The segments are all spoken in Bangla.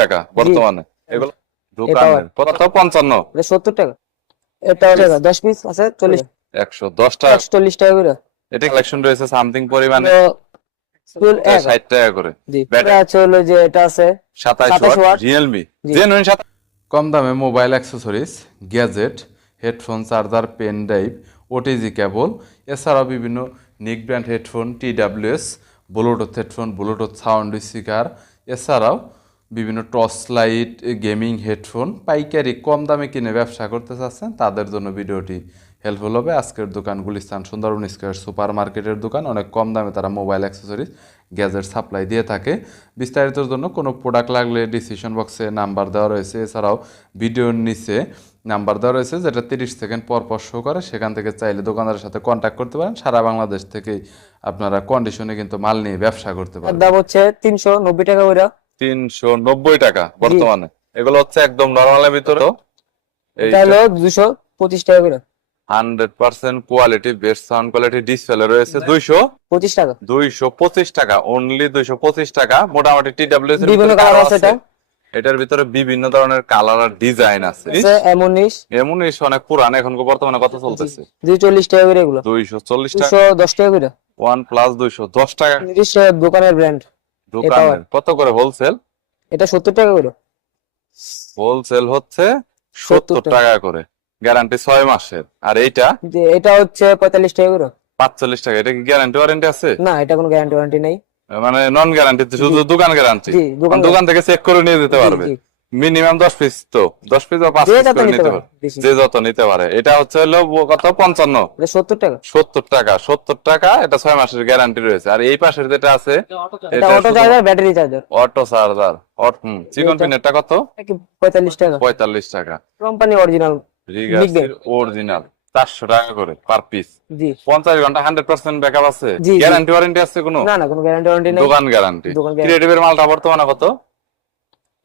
টাকা বর্তমানে। এগুলো দোকানের কত? 55। এটা 70 টাকা। এটা টাকা 10 পিস আছে 40 110 টাকা। 140 টাকা করে। এটা কালেকশন রয়েছে সামথিং পরিমাণে ফুল 60 টাকা করে। জি এটা আছে হলো যে এটা আছে 27 ওয়াট Realme জি। জেনুইন। কম দামে mobile accessories, gadget, headphone, charger, pen drive, OTG cable, এছাড়াও বিভিন্ন নিক brand headphone, TWS, bluetooth headphone, bluetooth sound speaker, এছাড়াও বিভিন্ন টর্চ লাইট, গেমিং হেডফোন পাইকারি কম দামে কিনে ব্যবসা করতে চাচ্ছেন তাদের জন্য ভিডিওটি হেল্পফুল হবে। আজকের দোকান গুলিস্তান সুন্দরবন স্কয়ার সুপার মার্কেটের দোকান। অনেক কম দামে তারা মোবাইল অ্যাক্সেসরিজ, গ্যাজেট সাপ্লাই দিয়ে থাকে। বিস্তারিতর জন্য কোনো প্রোডাক্ট লাগলে ডিসক্রিপশন বক্সে নাম্বার দেওয়া রয়েছে, এছাড়াও ভিডিওর নিচে নাম্বার দেওয়া রয়েছে যেটা 30 সেকেন্ড পর পর শো করে। সেখান থেকে চাইলে দোকানদারের সাথে কন্ট্যাক্ট করতে পারেন। সারা বাংলাদেশ থেকেই আপনারা কন্ডিশনে কিন্তু মাল নিয়ে ব্যবসা করতে পারেন। দাম হচ্ছে 390 টাকা করে। 390 টাকা বর্তমানে। এগুলো হচ্ছে একদম নরমালের ভিতরে। এটা হলো 225 টাকা করে। 100% quality, best sound quality display রয়েছে 225 টাকা। 225 টাকা অনলি 225 টাকা। মোটামুটি TWS এর বিভিন্ন কালার আছে এটা। এটার ভিতরে বিভিন্ন ধরনের কালার আর ডিজাইন আছে। এমনিশ অনেক পুরান, এখন বর্তমানে কত চলতেছে? 240 টাকা করে এগুলো। 240 টাকা। 210 টাকা করে। OnePlus 210 টাকা। নির্দিষ্ট দোকানের ব্র্যান্ড। দোকানের কত করে হোলসেল? এটা 70 টাকা করে। হোলসেল হচ্ছে 70 টাকা করে, গ্যারান্টি 6 মাসের। আর এটা হচ্ছে 45 টাকা করে। 45 টাকা। এটা কি গ্যারান্টি ওয়ারেন্টি আছে? না, এটা কোনো গ্যারান্টি ওয়ারেন্টি নাই। মানে নন গ্যারান্টি, শুধু দোকান গ্যারান্টি। দোকান থেকে চেক করে নিয়ে যেতে পারবে। মিনিমাম 10 পিস, তো 10 পিস বা 5 পিস করে নিতে পারবে, যে যত নিতে পারে। এটা হচ্ছে হলো কত? 55। এটা 70 টাকা। 70 টাকা। 70 টাকা। এটা 6 মাসের গ্যারান্টি রয়েছে। আর এই পাশের যেটা আছে এটা auto charger, battery charger. Auto charger, চিকন পিনেরটা কত? 45 টাকা। 45 টাকা। কোম্পানি অরিজিনাল, রিগার্সের অরিজিনাল 400 টাকা করে পার পিস। জি 50 ঘন্টা 100% ব্যাকআপ আছে। গ্যারান্টি ওয়ারেন্টি আছে কোনো? না না, কোনো গ্যারান্টি ওয়ারেন্টি নেই। দোকান গ্যারান্টি। ক্রিয়েটিভের মালটা বর্তমানে কত?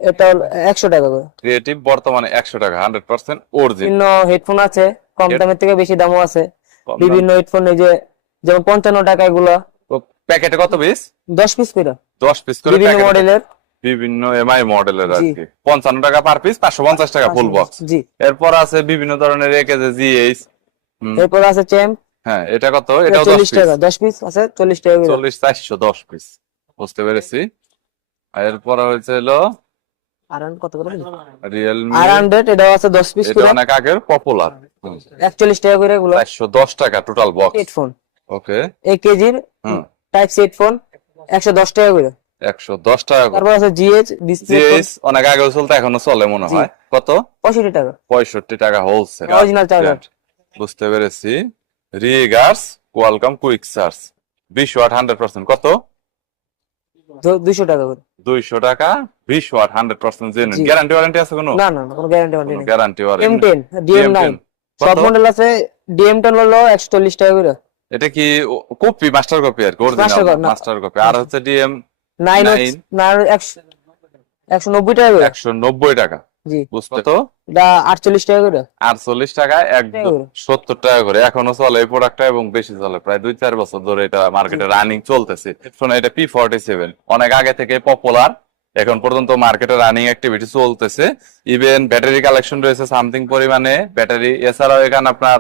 এটা 100 টাকা করে। ক্রিয়েটিভ বর্তমানে 100 টাকা, 100% অরিজিনাল। বিভিন্ন হেডফোন আছে, কম দামের থেকে বেশি দামও আছে। বিভিন্ন হেডফোন এই যে যেমন 55 টাকা এগুলো। প্যাকেটে কত পিস? 10 পিস করে। 10 পিস করে বিভিন্ন মডেলের, বিভিন্ন এমআই মডেলের আর কি। 55 টাকা পার পিস, 550 টাকা ফুল বক্স। জি। এরপর আছে বিভিন্ন ধরনের AKG, GH। এরপর আছে চ্যাম্প। হ্যাঁ, এটা কত? এটাও 40 টাকা। 10 পিস আছে 40 টাকা করে। 40 410 পিস। বুঝতে পেরেছি। আর এরপর হচ্ছে হলো আরান কত করে? Realme R100, এটাও আছে 10 পিস করে। এটা অনেক আগের পপুলার। 41 টাকা করে এগুলো। 410 টাকা টোটাল বক্স। হেডফোন ওকে। AKG টাইপ সি হেডফোন 110 টাকা করে। 110 টাকা করে। তারপর আছে GH ডিসপ্লে। অনেক আগে চলতে, এখনো চলে মনে হয়। কত? 65 টাকা। 65 টাকা হোলসেল অরিজিনাল চার্জার। বুঝতে পেরেছি। রিগার্স কোয়ালকম কুইক চার্জ 20 ওয়াট 100%। কত? 200 টাকা করে। 200 টাকা 20 ওয়াট 100% জেনুইন। গ্যারান্টি ওয়ারেন্টি আছে কোনো? না না, কোনো গ্যারান্টি ওয়ারেন্টি নেই। Guarantee warranty. M10 DM9 সব মডেল আছে। DM10 হলো 140 টাকা করে। এটা কি কপি, মাস্টার কপি আর কি, অরিজিনাল মাস্টার কপি। আর হচ্ছে DM9 না 190 টাকা করে। 190 টাকা। জি। বুঝতে তো? এটা 48 টাকা করে। 48 টাকা, একদম 70 টাকা করে। এখনো চলে এই প্রোডাক্টটা এবং বেশি চলে। প্রায় 2-4 বছর ধরে এটা মার্কেটে রানিং চলতেছে। শোনো, এটা P47 অনেক আগে থেকে পপুলার, এখন পর্যন্ত মার্কেটে রানিং অ্যাক্টিভিটি চলতেছে। ইভেন ব্যাটারি কালেকশন রয়েছে সামথিং পরিমাণে ব্যাটারি। এছাড়াও এখানে আপনার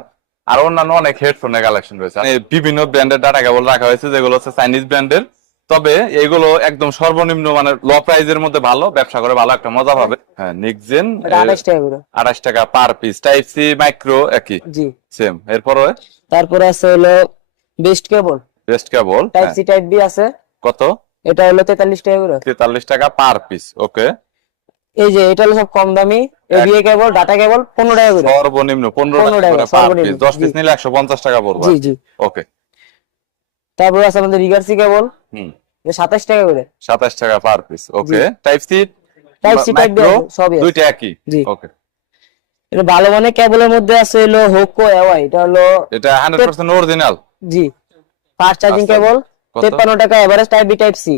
আরো অন্যান্য অনেক হেডফোনের কালেকশন রয়েছে। বিভিন্ন ব্র্যান্ডের ডাটা কেবল রাখা হয়েছে, যেগুলো হচ্ছে চাইনিজ ব্র্যান্ডের। তবে এগুলো একদম সর্বনিম্ন মানে লো প্রাইজের মধ্যে ভালো ব্যবসা করে ভালো একটা মজা পাবে। হ্যাঁ, নিকজেন 28 টাকা করে। 28 টাকা per piece. Type C micro একই। জি সেম। এরপরে তারপর আছে হলো best cable. Best cable type C type B আছে। কত? এটা হলো 43 টাকা করে। 43 টাকা পার পিস। ওকে। এই যে এটা হলো সব কম দামি। এবিএ কেবল, ডাটা কেবল 15 টাকা করে। সর্বনিম্ন 15 টাকা করে পার পিস। 10 পিস নিলে 150 টাকা পড়বে। জি জি। ওকে। তারপর আছে আমাদের রিগার্সি কেবল। এটা 27 টাকা করে। 27 টাকা পার পিস। ওকে। টাইপ সি টাইপ বি সবই দুইটা একই। ওকে। এটা ভালো মানের কেবলের মধ্যে আছে হলো হোকো এওয়াই। এটা 100% অরিজিনাল। জি। ফাস্ট চার্জিং কেবল 53 টাকা। Average type B type C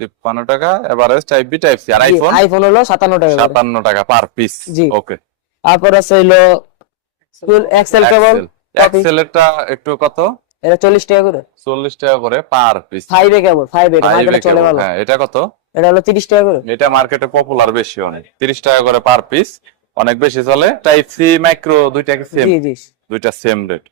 53 টাকা। Average type B type C. আর আইফোন হলো 57 টাকা। 57 টাকা পার পিস। ওকে। তারপর আছে হলো ফুল এক্সেল কেবল। এক্সেল এরটা একটু কত? এটা 40 টাকা করে। 40 টাকা করে পার পিস। 5 এ কেবল, 5 এ মার্কেটে চলে ভালো। হ্যাঁ, এটা কত? এটা হলো 30 টাকা করে। এটা মার্কেটে পপুলার বেশি, অনেক 30 টাকা করে পার পিস, অনেক বেশি চলে। টাইপ সি মাইক্রো দুইটা কি সেম? জি জি দুইটা সেম রেট।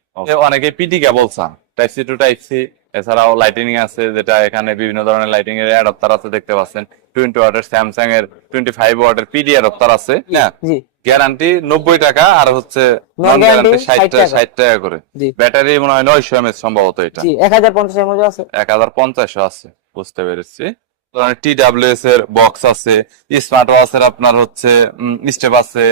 অনেকে পিটি কেবল চান, type C to type C. এছাড়াও লাইটিনিং আছে, যেটা এখানে বিভিন্ন ধরনের লাইটিং এর অ্যাডাপ্টার আছে, দেখতে পাচ্ছেন 20 ওয়াটের স্যামসাং এর 25 ওয়াটের পিডি অ্যাডাপ্টার আছে। হ্যাঁ, জি গ্যারান্টি 90 টাকা, আর হচ্ছে নন নন গ্যারান্টি গ্যারান্টি 60 টাকা করে। জি ব্যাটারি মনে হয় 900 এমএএইচ সম্ভবত, এটা জি 1050 এর মধ্যে আছে। 1050 আছে, বুঝতে পেরেছি। TWS এর বক্স আছে, স্মার্ট ওয়াচের আপনার হচ্ছে স্টেপ আছে,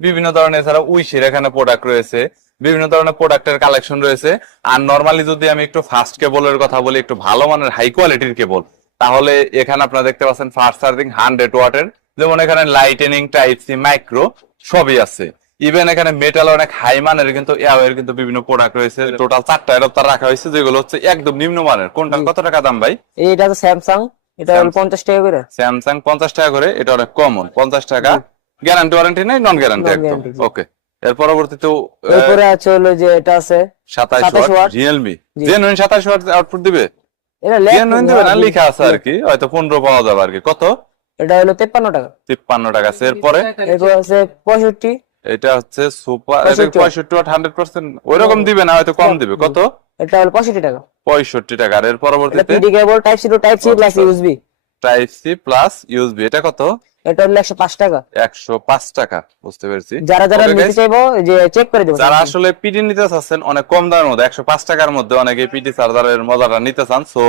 বিভিন্ন ধরনের। এছাড়া উইশের এখানে প্রোডাক্ট রয়েছে, বিভিন্ন ধরনের প্রোডাক্টের কালেকশন রয়েছে। আর নরমালি যদি আমি একটু ফাস্ট কেবলের কথা বলি, একটু ভালো মানের হাই কোয়ালিটির কেবল, তাহলে এখানে আপনারা দেখতে পাচ্ছেন ফাস্ট চার্জিং 100 ওয়াটের, যেমন এখানে লাইটেনিং, টাইপ সি, মাইক্রো সবই আছে। ইভেন এখানে মেটাল অনেক হাই মানের কিন্তু এর কিন্তু বিভিন্ন প্রোডাক্ট রয়েছে। টোটাল 4টা অ্যাডাপ্টার রাখা হয়েছে, যেগুলো হচ্ছে একদম নিম্নমানের। কোনটা কত টাকা দাম ভাই? এইটা তো স্যামসাং, এটা হলো 50 টাকা করে। স্যামসাং 50 টাকা করে, এটা অনেক কমন 50 টাকা। গ্যারান্টি ওয়ারেন্টি নেই, নন গ্যারান্টি Non একদম। guarantee, জি। ওকে, এর পরবর্তীতে এরপরে আছে হলো যে এটা আছে 27 ওয়াট ওয়াট। রিয়েলমি জি। জেনুইন 27 ওয়াট আউটপুট দিবে। এটা জেনুইন দিবে না, লেখা আছে আর কি, হয়তো 15 পাওয়া যাবে আর কি। কত? এটা হলো 53 টাকা। 53 টাকা আছে। এরপরে এরপর আছে 65, এটা হচ্ছে সুপার, এটা 65 65 ওয়াট 100%, ওইরকম দিবে না, হয়তো কম দিবে। কত? এটা হলো 65 টাকা। 65 টাকা। আর এর এটা পরবর্তীতে PD cable type C to type C plus USB, type C plus USB, এটা কত? এটা হলো 105 টাকা। 105 টাকা, বুঝতে পেরেছি। যারা যারা Okay, নিতে guys, চাইবো যে চেক করে দেবো। যারা আসলে পিডি নিতে চাচ্ছেন অনেক কম দামের মধ্যে, 105 টাকার মধ্যে অনেকে পিডি চার্জারের মজাটা নিতে চান, সো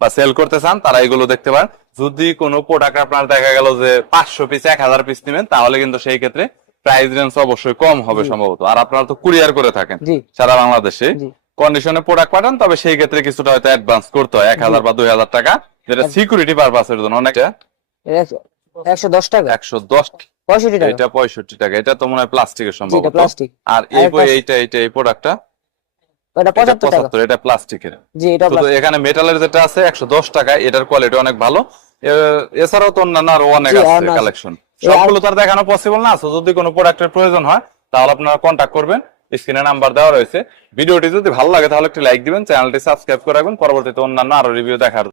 বা সেল করতে চান, তারা এগুলো দেখতে পারেন। যদি কোনো প্রোডাক্ট আপনার দেখা গেল যে 500 পিস 1000 পিস নেবেন, তাহলে কিন্তু সেই ক্ষেত্রে প্রাইস রেঞ্জ অবশ্যই কম হবে সম্ভবত। আর আপনারা তো কুরিয়ার করে থাকেন জি সারা বাংলাদেশে, জি কন্ডিশনে প্রোডাক্ট পাঠান, তবে সেই ক্ষেত্রে কিছুটা হয়তো অ্যাডভান্স করতে হয়, 1000 বা 2000 টাকা, যেটা সিকিউরিটি পারপাসের জন্য অনেকটা। 110 টাকা। 110, 65 টাকা। এটা 65 টাকা। এটা তো মনে হয় প্লাস্টিকের জি, এটা সম্ভবত। প্লাস্টিক। আর এই প্রোডাক্টটা এটা 75 টাকা। 75, এটা প্লাস্টিকের। জি এটা শুধু এখানে মেটালের যেটা আছে 110 টাকা, এটার কোয়ালিটি অনেক ভালো। এছাড়াও তো অন্যান্য আরো অনেক জি, আছে অন্য আছে। কালেকশন, সবগুলো তো আর দেখানো পসিবল না। তো যদি কোনো প্রোডাক্টের প্রয়োজন হয়, তাহলে আপনারা কন্ট্যাক্ট করবেন, স্ক্রিনে নাম্বার দেওয়া রয়েছে। ভিডিওটি যদি ভালো লাগে তাহলে একটি লাইক দিবেন, চ্যানেলটি সাবস্ক্রাইব করে রাখবেন পরবর্তীতে অন্যান্য আরো রিভিউ দেখার